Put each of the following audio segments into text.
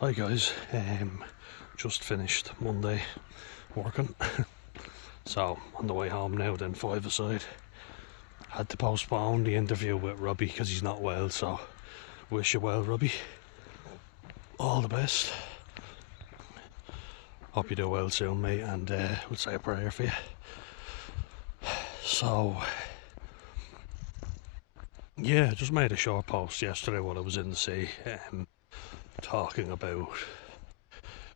Hi guys, just finished Monday working, so on the way home now. Then 5 aside, had to postpone the interview with Robbie because he's not well. So wish you well, Robbie. All the best. Hope you do well soon, mate, and we'll say a prayer for you. So yeah, just made a short post yesterday while I was in the sea, talking about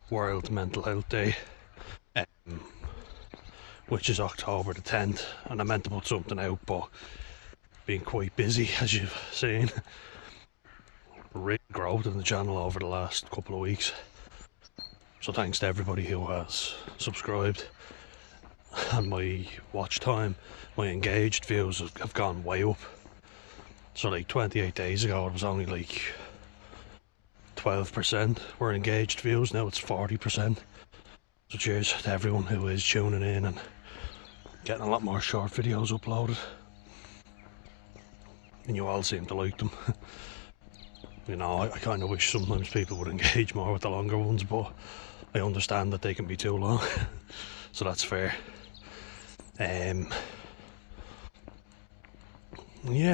World Mental Health Day, um, which is October the 10th, and I meant to put something out, but been quite busy, as you've seen. Real growth in the channel over the last couple of weeks, so thanks to everybody who has subscribed. And my watch time, my engaged views have gone way up. So like 28 days ago it was only like 12% were engaged views, now it's 40%. So cheers to everyone who is tuning in and getting a lot more short videos uploaded, and you all seem to like them. You know, I kind of wish sometimes people would engage more with the longer ones, but I understand that they can be too long, so that's fair. Yeah,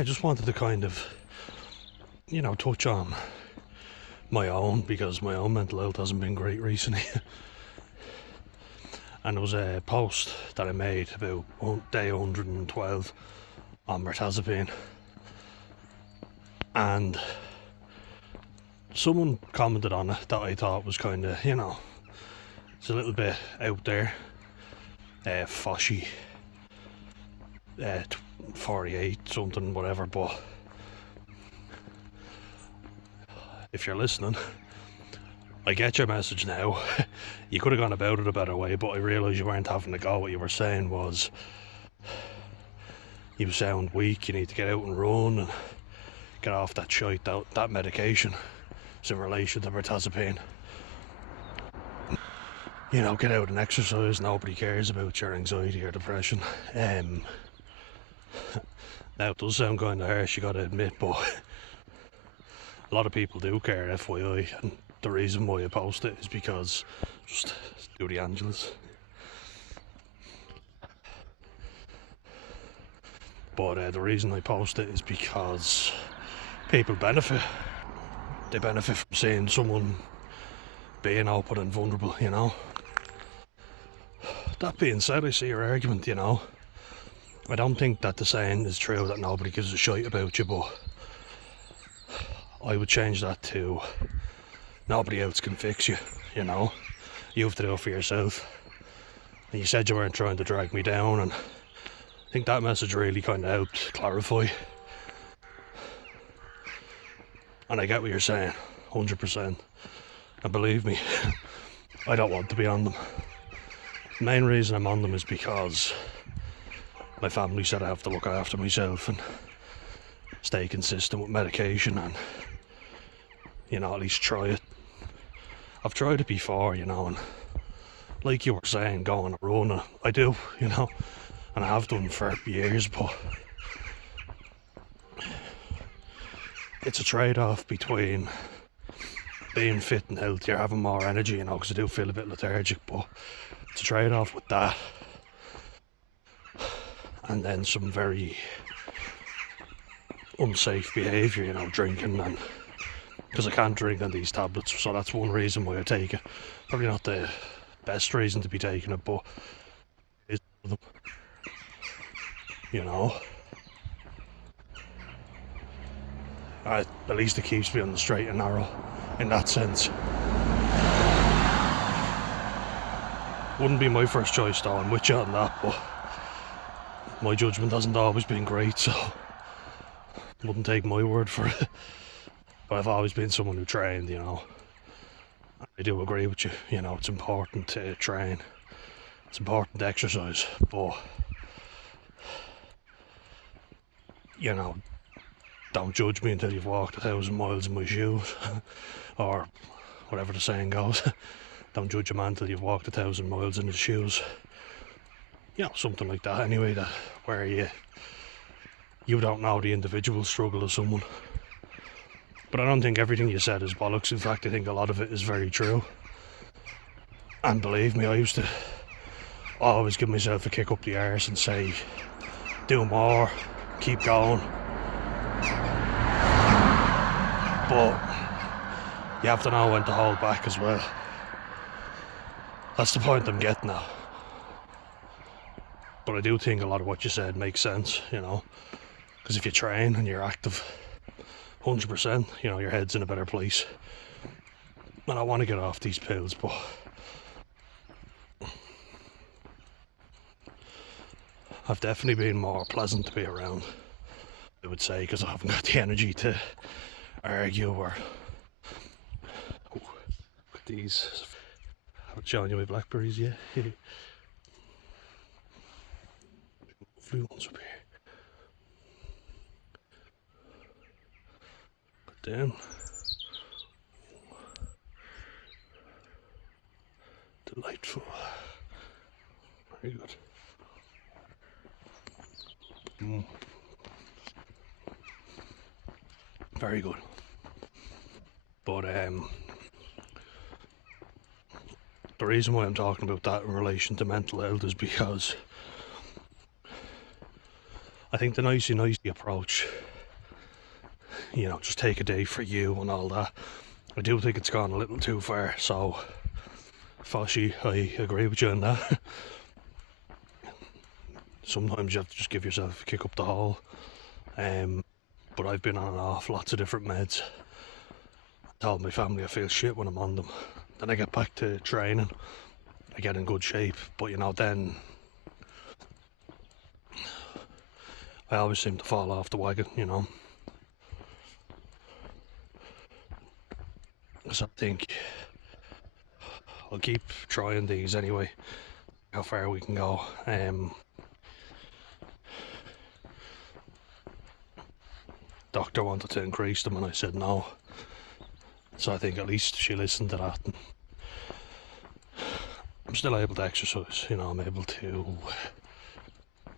just wanted to kind of, touch on my own, because my own mental health hasn't been great recently. And there was a post that I made about day 112 on mirtazapine, and someone commented on it that I thought was kind of, it's a little bit out there, foshy, 48 something, whatever. But if you're listening, I get your message now. You could have gone about it a better way, but I realise you weren't having a go. What you were saying was, you sound weak, you need to get out and run and get off that shite, that medication. It's in relation to mirtazapine. Get out and exercise. Nobody cares about your anxiety or depression. Now it does sound kind of harsh, you gotta admit, but a lot of people do care, FYI, and the reason why I post it is because just do the Angelus. But the reason I post it is because people benefit. They benefit from seeing someone being open and vulnerable, That being said, I see your argument, I don't think that the saying is true that nobody gives a shite about you, but I would change that to nobody else can fix you, You have to do it for yourself. And you said you weren't trying to drag me down, and I think that message really kind of helped clarify. And I get what you're saying, 100%. And believe me, I don't want to be on them. The main reason I'm on them is because my family said I have to look after myself and stay consistent with medication and, at least try it. I've tried it before, and like you were saying, go on a run, I do, and I have done for years, but it's a trade-off between being fit and healthy or having more energy, because I do feel a bit lethargic, but it's a trade-off with that and then some very unsafe behaviour, drinking, and because I can't drink on these tablets, so that's one reason why I take it. Probably not the best reason to be taking it, but it's them, at least it keeps me on the straight and narrow in that sense. Wouldn't be my first choice though, I'm with you on that, but my judgment hasn't always been great, so wouldn't take my word for it. But I've always been someone who trained, I do agree with you, it's important to train, it's important to exercise, but don't judge me until you've walked 1,000 miles in my shoes, or whatever the saying goes. Don't judge a man till you've walked 1,000 miles in his shoes. Something like that anyway, that where you don't know the individual struggle of someone, But I don't think everything you said is bollocks. In fact, I think a lot of it is very true. And believe me, I used to always give myself a kick up the arse and say, do more, keep going. But you have to know when to hold back as well. That's the point I'm getting at. But I do think a lot of what you said makes sense, you know, because if you train and you're active 100%, you know, your head's in a better place. And I want to get off these pills, but I've definitely been more pleasant to be around, I would say, because I haven't got the energy to argue or... Oh, look at these. I'm showing you my blackberries, yeah. Lovely ones up here. Put down. Delightful. Very good. Very good. But the reason why I'm talking about that in relation to mental health is because I think the nicey approach, you know, just take a day for you and all that, I do think it's gone a little too far. So Foshy, I agree with you on that. Sometimes you have to just give yourself a kick up the hole. But I've been on and off lots of different meds. I told my family I feel shit when I'm on them. Then I get back to training, I get in good shape, but you know, then I always seem to fall off the wagon, you know. So I think I'll keep trying these anyway, how far we can go. Doctor wanted to increase them and I said no. So I think at least she listened to that. And I'm still able to exercise, you know, I'm able to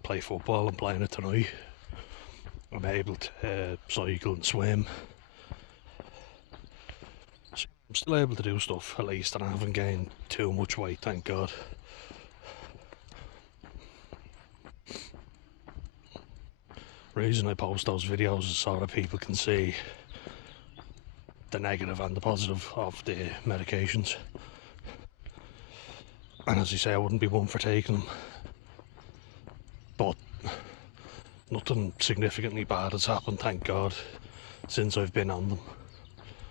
play football. I'm playing it tonight. I'm able to cycle and swim. So I'm still able to do stuff at least, and I haven't gained too much weight, thank God. Reason I post those videos is so that people can see the negative and the positive of the medications. And as you say, I wouldn't be one for taking them, but nothing significantly bad has happened, thank God, since I've been on them.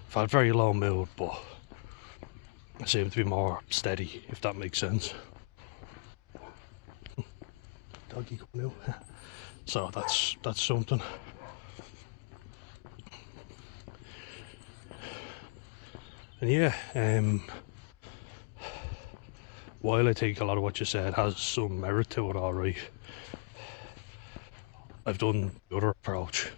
I've had very low mood, but I seem to be more steady, if that makes sense. Doggy coming out. So that's something. And yeah, while I think a lot of what you said has some merit to it, alright, I've done the other approach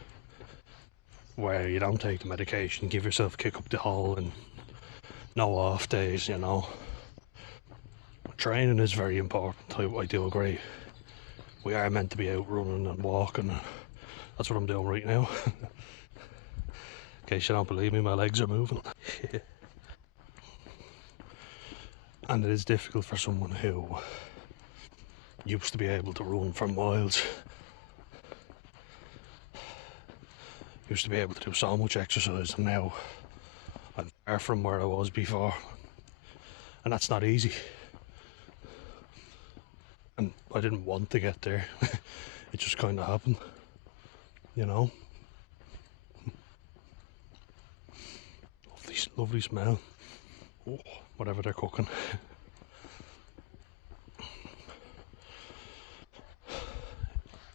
where you don't take the medication, give yourself a kick up the hole and no off days, you know. Training is very important, I do agree. We are meant to be out running and walking, and that's what I'm doing right now. In case you don't believe me, my legs are moving. And it is difficult for someone who used to be able to run for miles, used to be able to do so much exercise, and now I'm far from where I was before, and that's not easy. And I didn't want to get there. It just kind of happened, you know. Lovely smell. Oh, whatever they're cooking.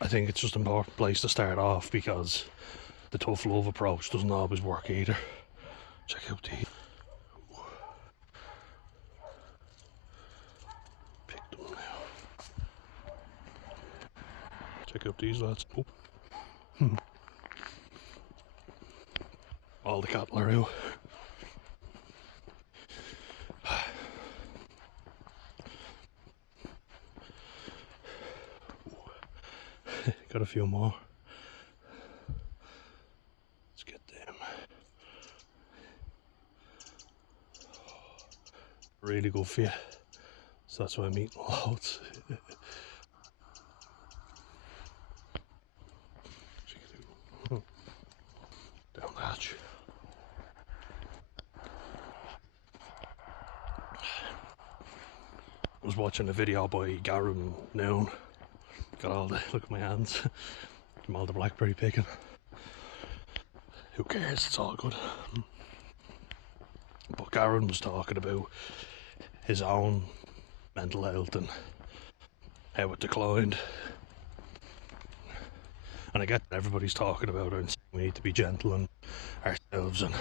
I think it's just an important place to start off because the tough love approach doesn't always work either. Check out these. Pick them now. Check out these lads. Oh. All the cattle are out. Got a few more. Let's get them. really good for you. So that's why I'm eating loads. Down the hatch. I was watching a video by Garen Noon. Got all the, look at my hands, from all the blackberry picking. Who cares, it's all good. But Garen was talking about his own mental health and how it declined. And I get that everybody's talking about it and saying we need to be gentle on ourselves, and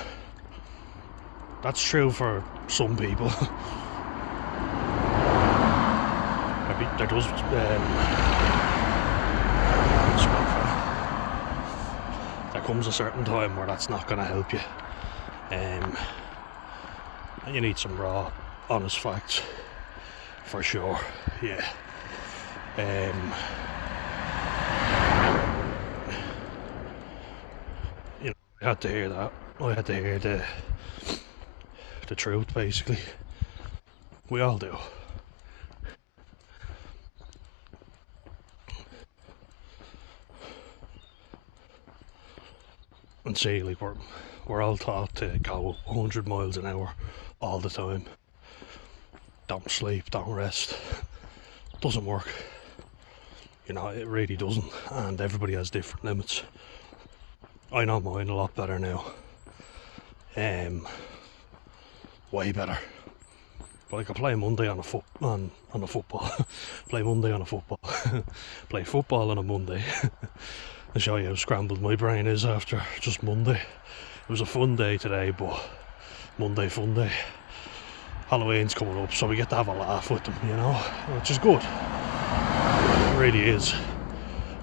that's true for some people. There does there comes a certain time where that's not going to help you, and you need some raw, honest facts for sure. Yeah. You know, I had to hear that. I had to hear the truth, basically. We all do. And say, like, we're all taught to go 100 miles an hour all the time. Don't sleep, don't rest. Doesn't work. You know, it really doesn't. And everybody has different limits. I know mine a lot better now. Way better. But I could play Monday on a football. Play Monday on a football. Play football on a Monday. And show you how scrambled my brain is after just Monday. It was a fun day today, but Monday fun day. Halloween's coming up, so we get to have a laugh with them, you know, which is good. It really is.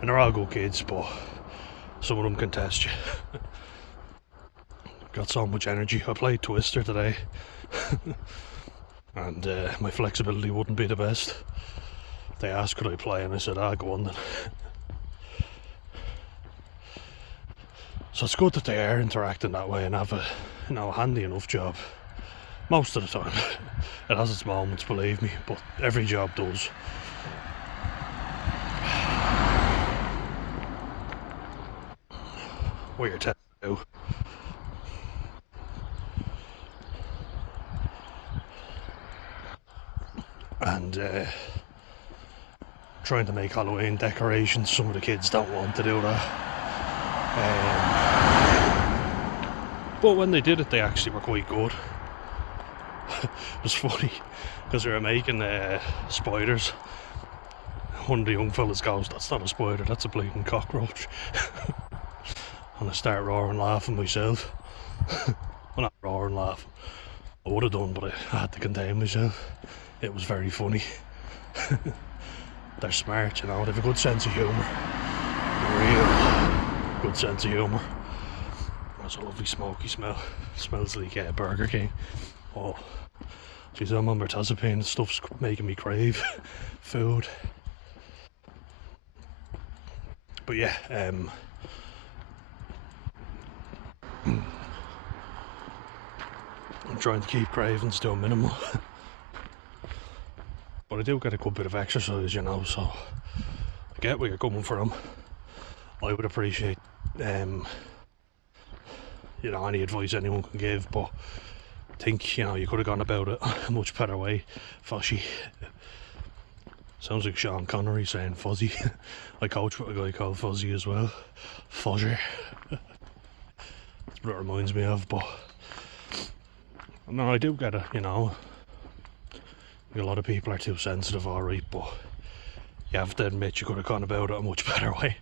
And they're all good kids, but some of them can test you. Got so much energy. I played Twister today. And my flexibility wouldn't be the best. They asked could I play, and I said, go on then. So it's good that they are interacting that way and have a, you know, handy enough job. Most of the time. It has its moments, believe me, but every job does. What you're testing out. And trying to make Halloween decorations. Some of the kids don't want to do that. But when they did it, they actually were quite good. It was funny because they were making spiders. One of the young fellas goes, "That's not a spider, that's a bleeding cockroach." And I start roaring laughing myself. Well, not roaring laughing, I would have done, but I had to contain myself. It was very funny. They're smart, you know, they have a good sense of humour. Real good sense of humour. There's a lovely smoky smell. Smells like Burger King. Oh, geez, I'm on mirtazapine. Stuff's making me crave food. But yeah, I'm trying to keep cravings to a minimum. But I do get a good bit of exercise, you know, so I get where you're coming from. I would appreciate, you know, any advice anyone can give, but I think, you know, you could have gone about it a much better way. Foshy. Sounds like Sean Connery saying fuzzy. I coach with a guy called Fuzzy as well. Fuzzy. That's what it reminds me of, but no, I do get it, you know. A lot of people are too sensitive, alright, but you have to admit you could have gone about it a much better way.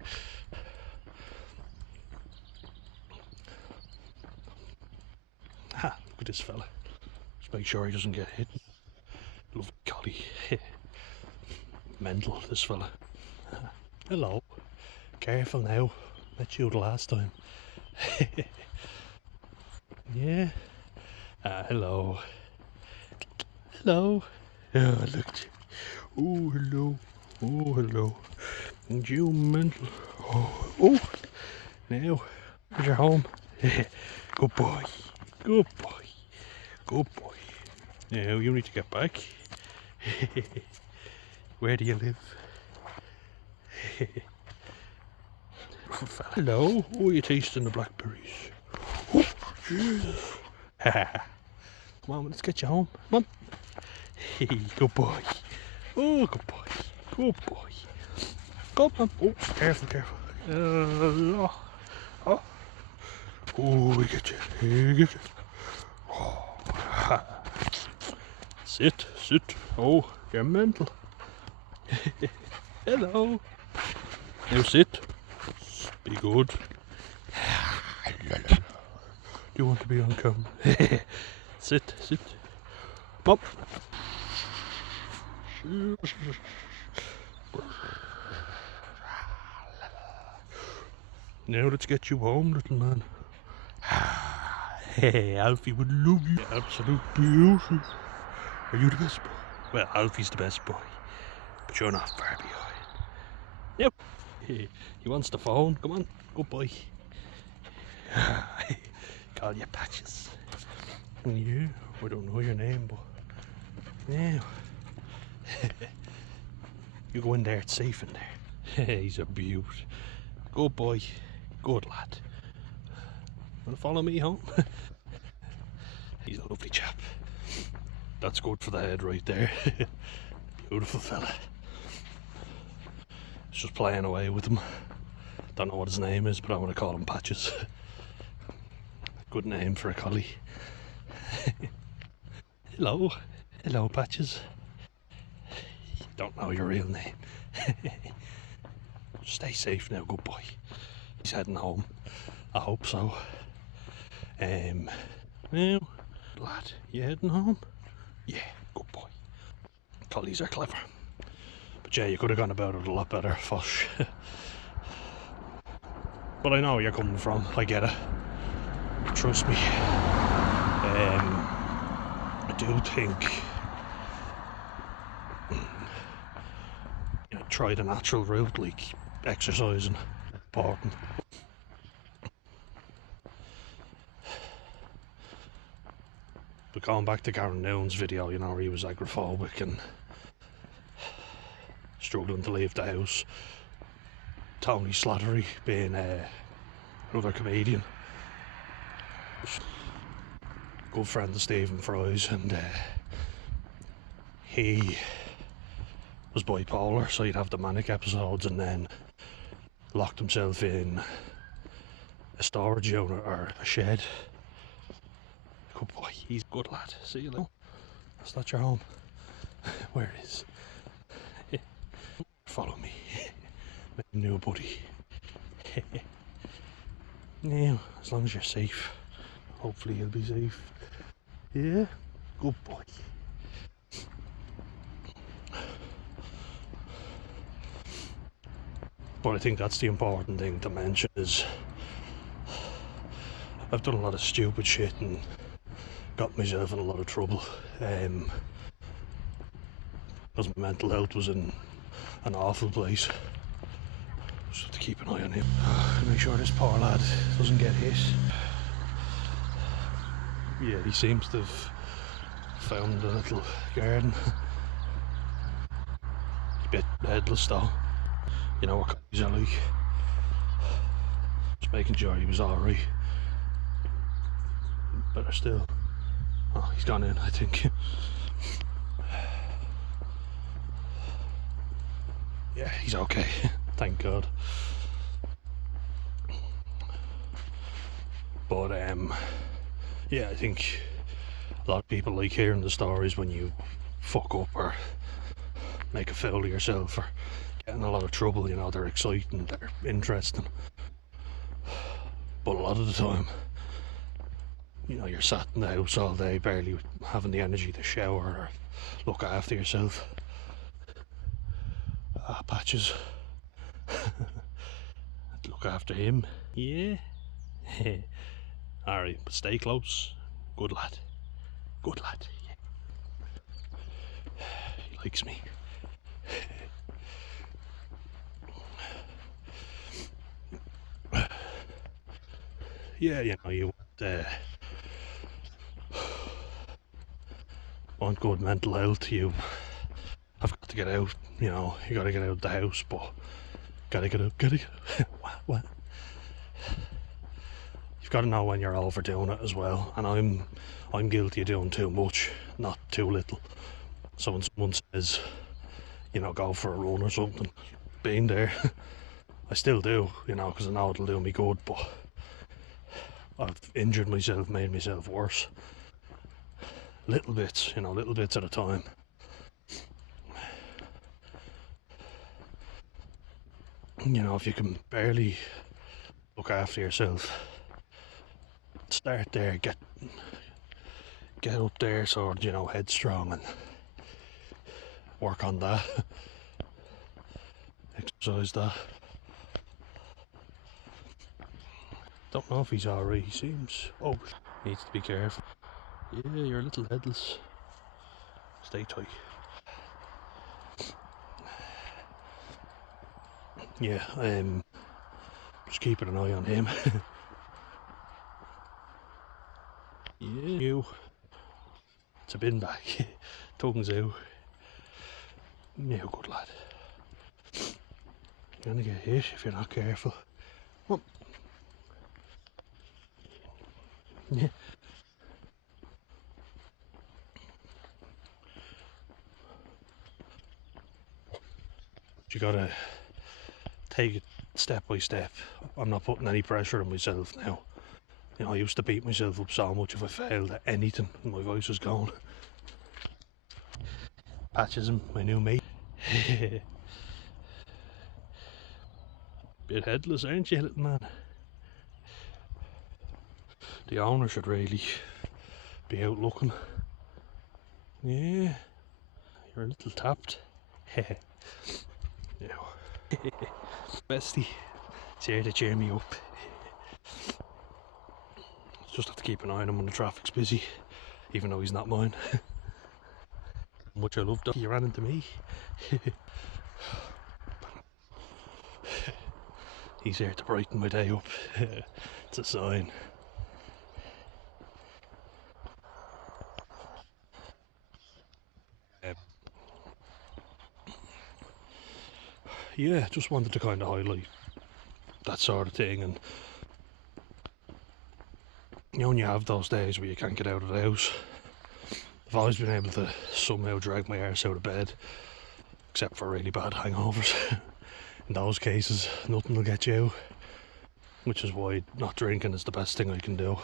Ha, look at this fella. Just make sure he doesn't get hit. Lovely collie. Mental, this fella. Hello. Careful now. Met you the last time. Yeah. Hello. Hello. Yeah, look. Oh, hello. Oh, hello. And you mental. Oh. Now. Where's your home? Good boy. Good boy. Good boy. Now you need to get back. Where do you live? Hello. Oh, you're tasting the blackberries. Oh, Jesus. Come on, let's get you home. Come on. Hey, good boy. Oh, good boy. Good boy. Come on. Oh, careful, careful. Oh. Oh, we get you. We get you. Oh. Sit, sit. Oh, you're mental. Hello. Now sit. Be good. Do you want to be on camera? Sit, sit. Up. Now let's get you home, little man. Hey, Alfie would love you. Absolute beauty. Are you the best boy? Well, Alfie's the best boy, but you're not far behind. Yep. Hey, he wants the phone. Come on, good boy. Call you Patches. Yeah, I don't know your name, but yeah. You go in there, it's safe in there. He's a beaut. Good boy. Good lad. Wanna follow me home? He's a lovely chap. That's good for the head right there. Beautiful fella. Just playing away with him. Don't know what his name is, but I want to call him Patches. Good name for a collie. Hello. Hello, Patches. Don't know your real name. Stay safe now, good boy. He's heading home. I hope so. Now, lad, you heading home? Yeah, good boy. Collies are clever. But yeah, you could have gone about it a lot better, Fosh. But I know where you're coming from. I get it. Trust me. I do think try the natural route, like exercising. Important. But going back to Garen Noon's video, where he was agoraphobic and struggling to leave the house. Tony Slattery being another comedian. Good friend of Stephen Fry's, and he was bipolar, so he'd have the manic episodes and then locked himself in a storage unit or a shed. Good boy, he's a good lad. See you later. Is that your home? Where is? Follow me. My new buddy. Now, as long as you're safe. Hopefully you'll be safe. Yeah? Good boy. But I think that's the important thing to mention is I've done a lot of stupid shit and got myself in a lot of trouble. Because my mental health was in an awful place. Just have to keep an eye on him. Make sure this poor lad doesn't get hit. Yeah, he seems to have found a little garden. He's a bit headless though. You know what he's like. Just making sure he was alright. Better still. Oh, he's gone in, I think. Yeah, he's okay. Thank God. But yeah, I think a lot of people like hearing the stories when you fuck up or make a fool of yourself or get in a lot of trouble. They're exciting, they're interesting. But a lot of the time, you're sat in the house all day, barely having the energy to shower or look after yourself. Patches. Look after him. Yeah. Alright, but stay close. Good lad. Good lad. Yeah. He likes me. Yeah, you want want good mental health, you have got to get out. You know, you got to get out of the house, but gotta get out. What? You've got to know when you're overdoing it as well. And I'm guilty of doing too much, not too little. So when someone says, you know, go for a run or something, being there, I still do, you know, because I know it'll do me good, but I've injured myself, made myself worse. Little bits, you know, little bits at a time. You know, if you can barely look after yourself, start there, get up there, sort of, you know, headstrong, and work on that. Exercise that. Don't know if he's alright. He seems. Oh, needs to be careful. Yeah, you're a little headless. Stay tight. Yeah, just keeping an eye on him. Yeah, you. It's a bin bag. Tongue's out. Yeah, good lad. You're gonna get hit if you're not careful. Well, yeah. You gotta take it step by step. I'm not putting any pressure on myself now. You know, I used to beat myself up so much if I failed at anything and my voice was gone. Patchism, my new mate. Bit headless, aren't you, little man? The owner should really be out looking. Yeah, you're a little tapped. Now, bestie, it's here to cheer me up. Just have to keep an eye on him when the traffic's busy, even though he's not mine. How much I love Doc, he ran into me. He's here to brighten my day up. It's a sign. Yeah, just wanted to kind of highlight that sort of thing. And you know, when you have those days where you can't get out of the house, I've always been able to somehow drag my arse out of bed, except for really bad hangovers. In those cases, nothing will get you out, which is why not drinking is the best thing I can do.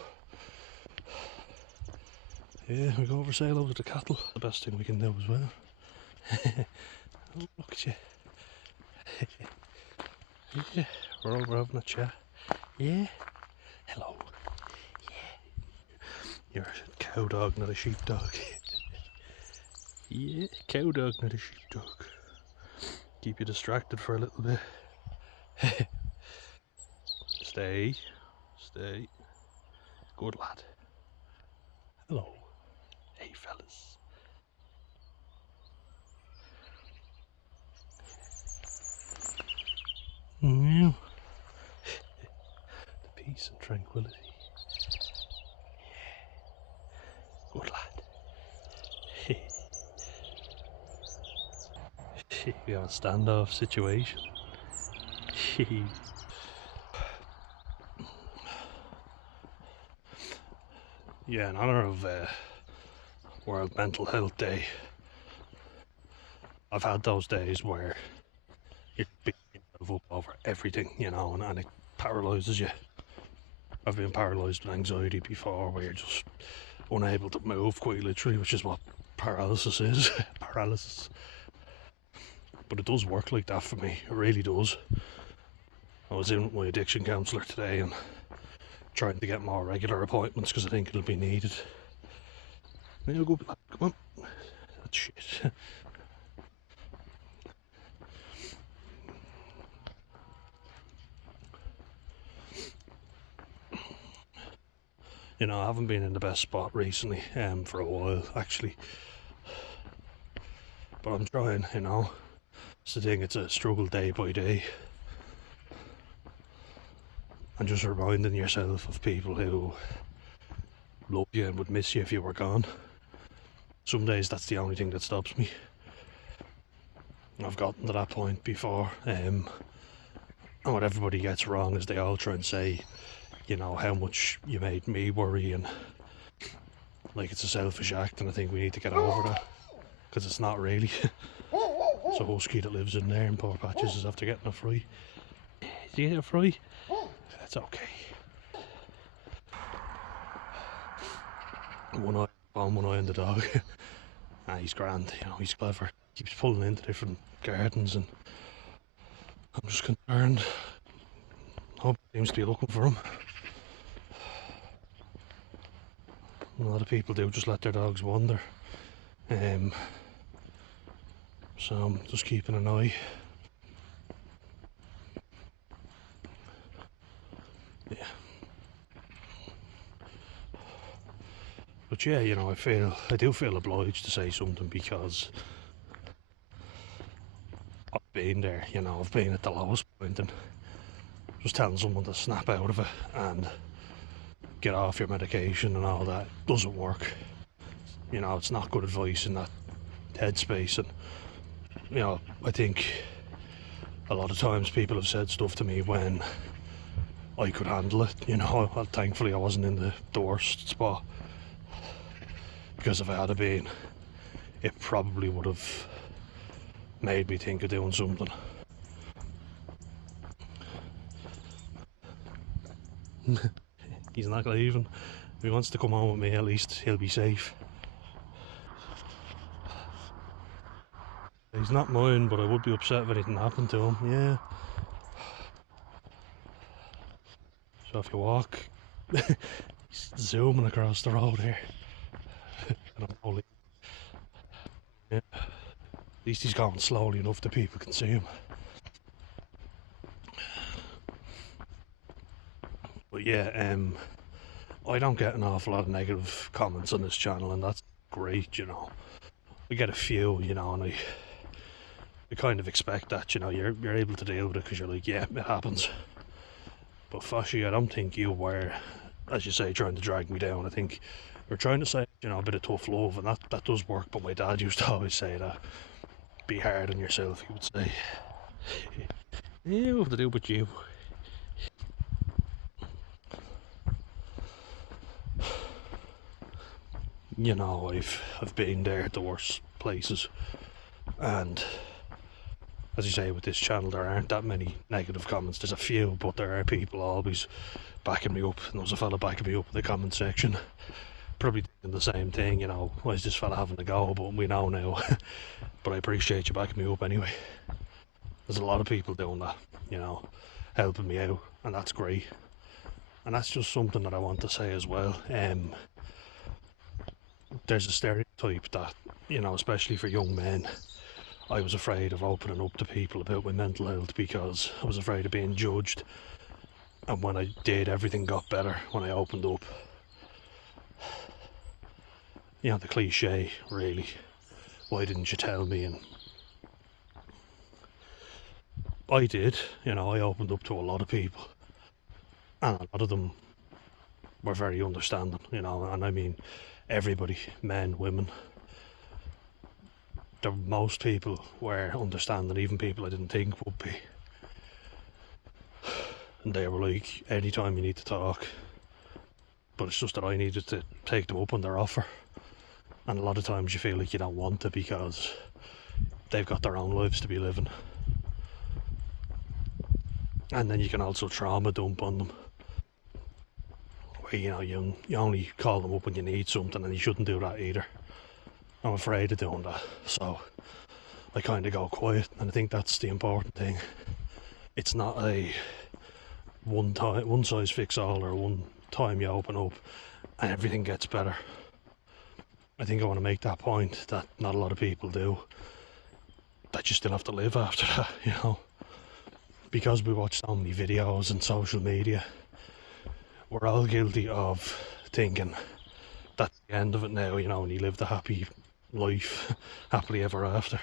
Yeah, we go over sail over the cattle, the best thing we can do as well. Oh, look at you. Yeah, we're over having a chat. Yeah, hello. Yeah, you're a cow dog, not a sheepdog. Yeah, cow dog, not a sheepdog. Keep you distracted for a little bit. Stay. Good lad. Hello. Hey, fellas. Yeah. The peace and tranquility. Yeah. Good lad. We have a standoff situation. Yeah, in honour of World Mental Health Day, I've had those days where you're beating yourself up over everything, you know, and it paralyses you. I've been paralysed with anxiety before, where you're just unable to move, quite literally, which is what paralysis is. Paralysis. But it does work like that for me, it really does. I was in with my addiction counsellor today and trying to get more regular appointments because I think it'll be needed. Now go, come on. That's shit. You know, I haven't been in the best spot recently, for a while actually. But I'm trying, you know. It's the thing, it's a struggle day by day. And just reminding yourself of people who love you and would miss you if you were gone. some days that's the only thing that stops me. I've gotten to that point before, and what everybody gets wrong is they all try and say, you know, how much you made me worry, and like it's a selfish act, and I think we need to get over that, because it's not really. It's a husky that lives in there, and poor Patches is after getting a fry. Did you get a fry? That's okay. One eye on, one eye on the dog. He's grand, you know, he's clever. Keeps pulling into different gardens, and I'm just concerned. Hope he seems to be looking for him. A lot of people do just let their dogs wander. So I'm just keeping an eye. Yeah. But yeah, you know, I do feel obliged to say something, because I've been there, you know, I've been at the lowest point, and just telling someone to snap out of it and get off your medication and all that doesn't work. You know, it's not good advice in that headspace, and you know, I think a lot of times people have said stuff to me when I could handle it. You know, thankfully I wasn't in the worst spot, because if I had been, it probably would have made me think of doing something. He's not leaving. If he wants to come home with me, at least he'll be safe. He's not mine, but I would be upset if anything happened to him, yeah. So if you walk, he's zooming across the road here. And I'm only, yeah. At least he's going slowly enough that people can see him. But yeah, I don't get an awful lot of negative comments on this channel, and that's great, you know. I get a few, you know, and I kind of expect that, you know, you're able to deal with it, because you're like, yeah, it happens. But Foshy, I don't think you were, as you say, trying to drag me down. I think we're trying to say, you know, a bit of tough love, and that does work. But my dad used to always say that, be hard on yourself, he would say. Yeah, what to do with you? You know, I've been there at the worst places, and as you say, with this channel, there aren't that many negative comments. There's a few, but there are people always backing me up, and there was a fella backing me up in the comment section, probably thinking the same thing, you know, why is this fella having a go, but we know now. But I appreciate you backing me up anyway. There's a lot of people doing that, you know, helping me out, and that's great. And that's just something that I want to say as well. There's a stereotype that, you know, especially for young men, I was afraid of opening up to people about my mental health, because I was afraid of being judged. And when I did, everything got better when I opened up. You know, the cliche, really. Why didn't you tell me? And I did, you know, I opened up to a lot of people, and a lot of them were very understanding, you know, and I mean everybody, men, women. Most people were understanding, even people I didn't think would be. And they were like, anytime you need to talk. But it's just that I needed to take them up on their offer. And a lot of times you feel like you don't want to, because they've got their own lives to be living. And then you can also trauma dump on them, where, you know, you only call them up when you need something, and you shouldn't do that either. I'm afraid of doing that, so I kind of go quiet, and I think that's the important thing. It's not a one size fits all, or one time you open up and everything gets better. I think I want to make that point that not a lot of people do, that you still have to live after that, you know. Because we watch so many videos and social media, we're all guilty of thinking that's the end of it now, you know, and you live the happy life, happily ever after.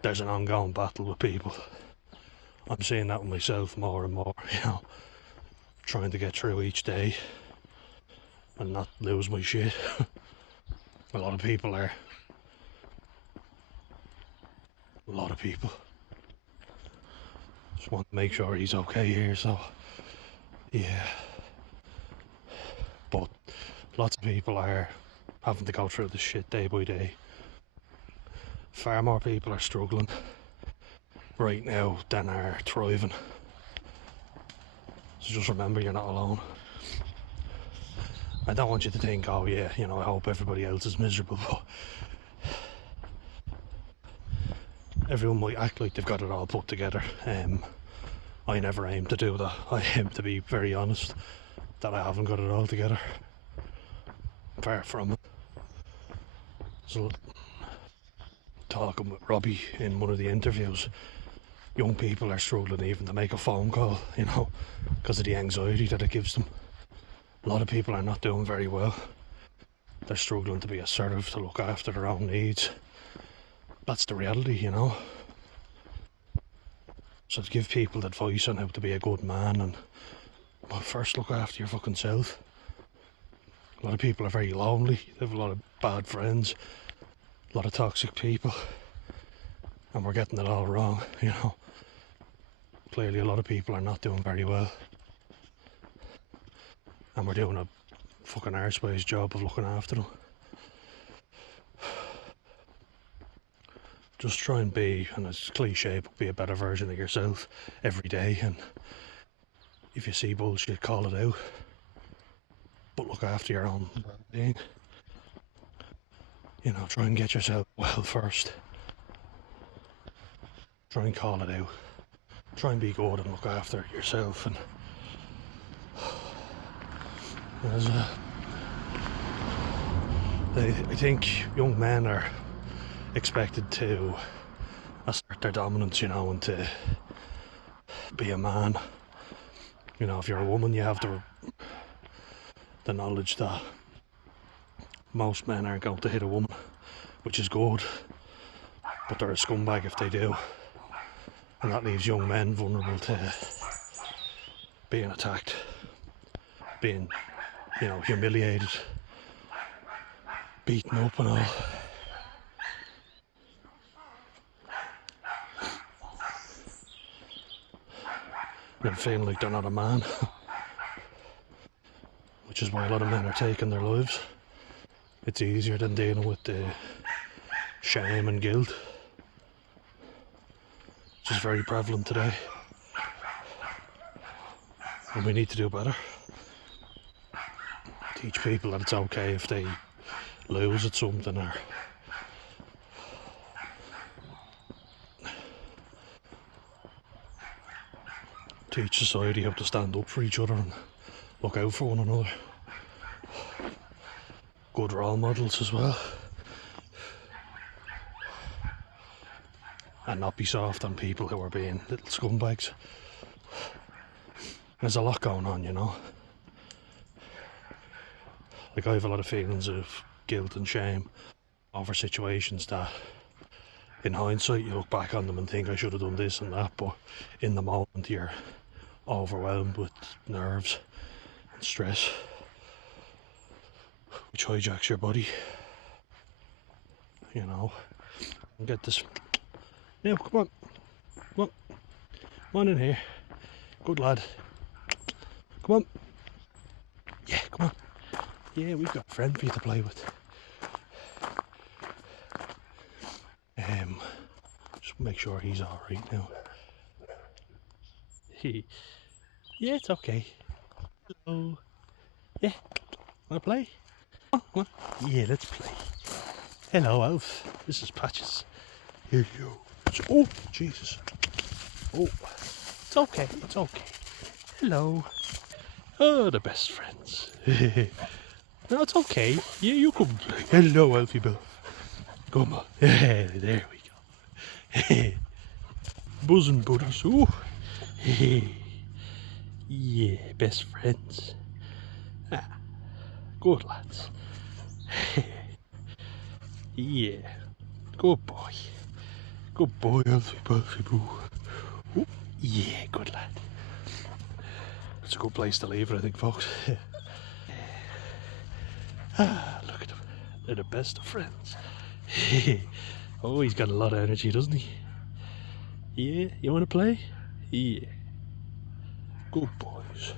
There's an ongoing battle with people. I'm seeing that with myself more and more, you know, trying to get through each day and not lose my shit. A lot of people are. A lot of people. Just want to make sure he's okay here, so yeah. But lots of people are having to go through this shit day by day. Far more people are struggling right now than are thriving. So just remember, you're not alone. I don't want you to think, oh yeah, you know, I hope everybody else is miserable, but everyone might act like they've got it all put together. I never aim to do that. I aim to be very honest that I haven't got it all together. Far from it. So, talking with Robbie in one of the interviews, young people are struggling even to make a phone call, you know, because of the anxiety that it gives them. A lot of people are not doing very well. They're struggling to be assertive, to look after their own needs. That's the reality, you know. So to give people advice on how to be a good man, and well, first look after your fucking self. A lot of people are very lonely. They have a lot of bad friends, a lot of toxic people, and we're getting it all wrong, you know. Clearly a lot of people are not doing very well, and we're doing a fucking arseways job of looking after them. Just try and be, and it's cliche, but be a better version of yourself every day, and if you see bullshit, call it out, but look after your own well-being. You know, try and get yourself well first. Try and call it out. Try and be good and look after yourself. And I think young men are expected to assert their dominance, you know, and to be a man. You know, if you're a woman, you have the knowledge that most men aren't going to hit a woman, which is good, but they're a scumbag if they do, and that leaves young men vulnerable to being attacked, being, you know, humiliated, beaten up and all. And feeling like they're not a man, which is why a lot of men are taking their lives. It's easier than dealing with the shame and guilt, which is very prevalent today. And we need to do better. Teach people that it's okay if they lose at something, or teach society how to stand up for each other and look out for one another. Good role models as well. And not be soft on people who are being little scumbags. There's a lot going on, you know. Like, I have a lot of feelings of guilt and shame over situations that, in hindsight, you look back on them and think I should have done this and that, but in the moment you're overwhelmed with nerves and stress, which hijacks your body, you know. And get this. Now, come on. Come on in here. Good lad. Come on. Yeah, come on. Yeah, we've got a friend for you to play with. Just make sure he's alright now. Yeah, it's okay. Hello. Yeah, wanna play? Come on. Yeah, let's play. Hello, Alf. This is Patches. Here you go. Oh, Jesus. Oh, it's okay. It's okay. Hello. Oh, the best friends. No, it's okay. Yeah, you come play. Hello, Alfie Bill. Come on. There we go. Buzzing buddies. Oh. Yeah, best friends. Ah, good lads. Yeah, good boy. Good boy, Alfie Boo. Oh, yeah, good lad. It's a good place to leave it, I think, folks. Look at him. They're the best of friends. Oh, he's got a lot of energy, doesn't he? Yeah, you want to play? Yeah. Good boys.